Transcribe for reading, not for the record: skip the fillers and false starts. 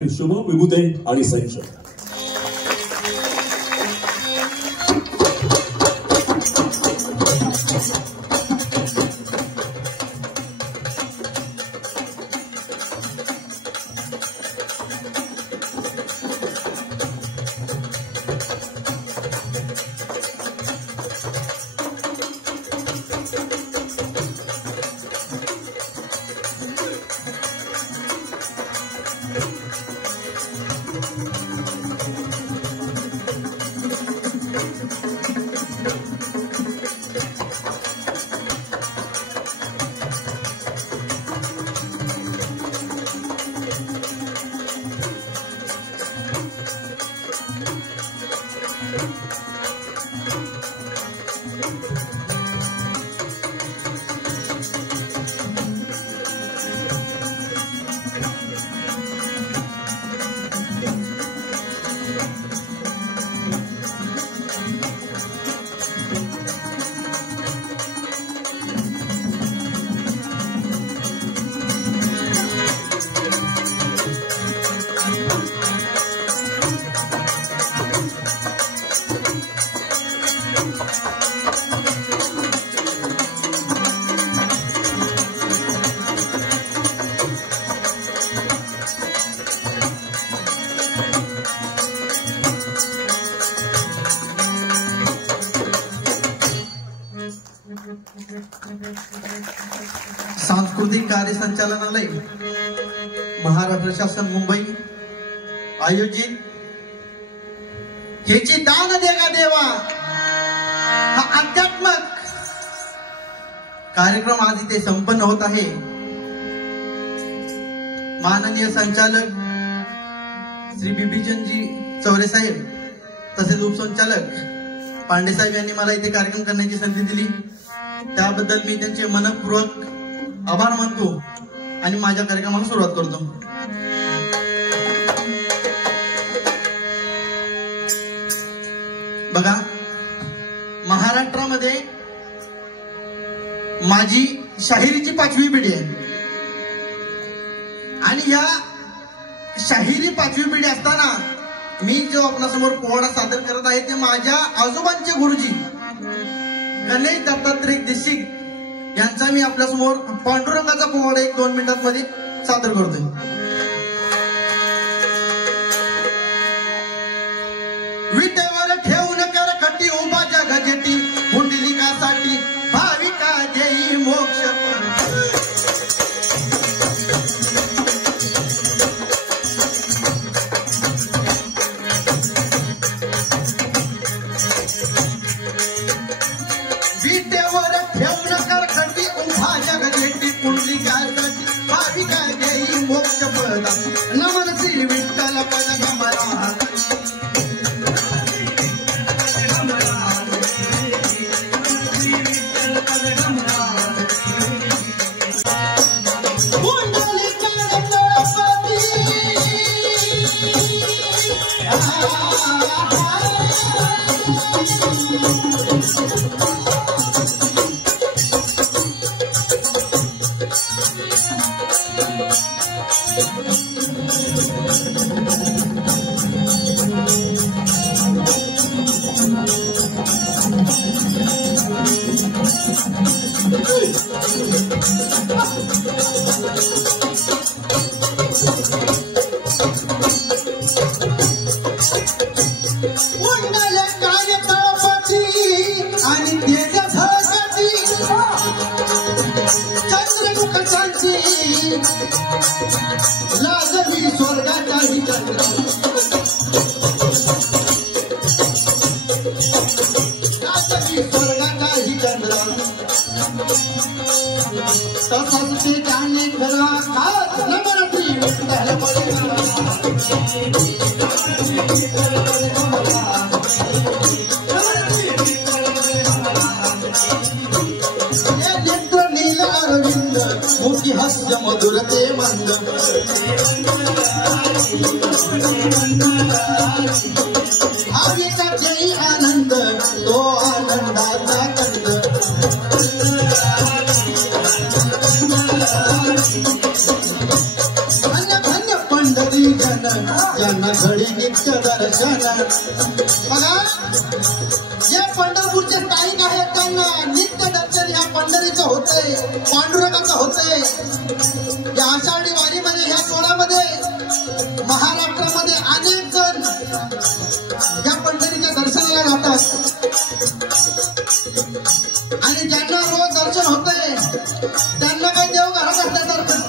शुभम विभूते आणि संशय सांस्कृतिक कार्य संचालनालय महाराष्ट्र शासन मुंबई आयोजित ह्याची दान देगा देवा हा आध्यात्मक कार्यक्रम आज इथे संपन्न होत आहे। माननीय संचालक श्री बिभीचंदजी चौरे साहेब तसेच उपसंचालक पांडे साहेब यांनी मला इथे कार्यक्रम करण्याची संधी दिली, त्याबद्दल मी त्यांचे मनपूर्वक आभार मानतो आणि माझ्या कार्यक्रमाला सुरुवात करतो। बघा, महाराष्ट्रामध्ये माझी शाहिरीची 5वी पिढी आहे आणि या शाहिरी 5वी पिढी असताना मी जो आपल्यासमोर पोवाडा सादर करत आहे ते माझ्या आजोबांचे गुरुजी गणेश दत्तात्रय देशिक यांचा मी आपल्यासमोर पांडुरंगाचा पोवाडा 1-2 मिनिटात मध्ये सादर करतोय। विटेवर ठेवून कर कटी उभा जगजेटी पुंडलिकासाठी भाविका देई मोक्ष। नमन श्री विठ्ठल पद कमला लाजवी स्वर्गाचाही चंद्र तसंच ते जाणे खरा खात नमन श्री विठ्ठल पद मुखी हास्य मधुरते मंद भाविका जयी आनंद तो आनंदाचा कंद। धन्य धन्य पंढरी जन ज्यांना घडी नित्य दर्शन. बघा, जे पंढरपूरचे स्थायिक आहेत त्यांना नित्य दर्शन या पंढरीचं होतंय, पांडुरंगाचं होतंय. या आषाढी वारीमध्ये ह्या सोहळ्यामध्ये महाराष्ट्रामध्ये अनेक जण या पंढरीच्या दर्शनाला जातात आणि ज्यांना रोज दर्शन होतंय त्यांना काही देव घरात असल्यासारखं.